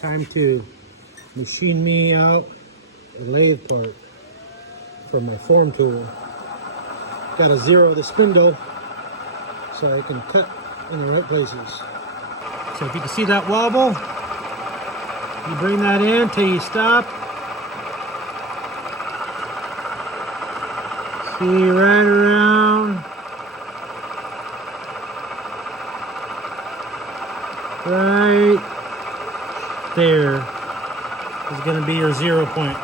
Time to machine me out a lathe part from my form tool. Got to zero the spindle so I can cut in the right places. So if you can see that wobble, you bring that in till you stop. See right around. Right there is going to be your 0 point.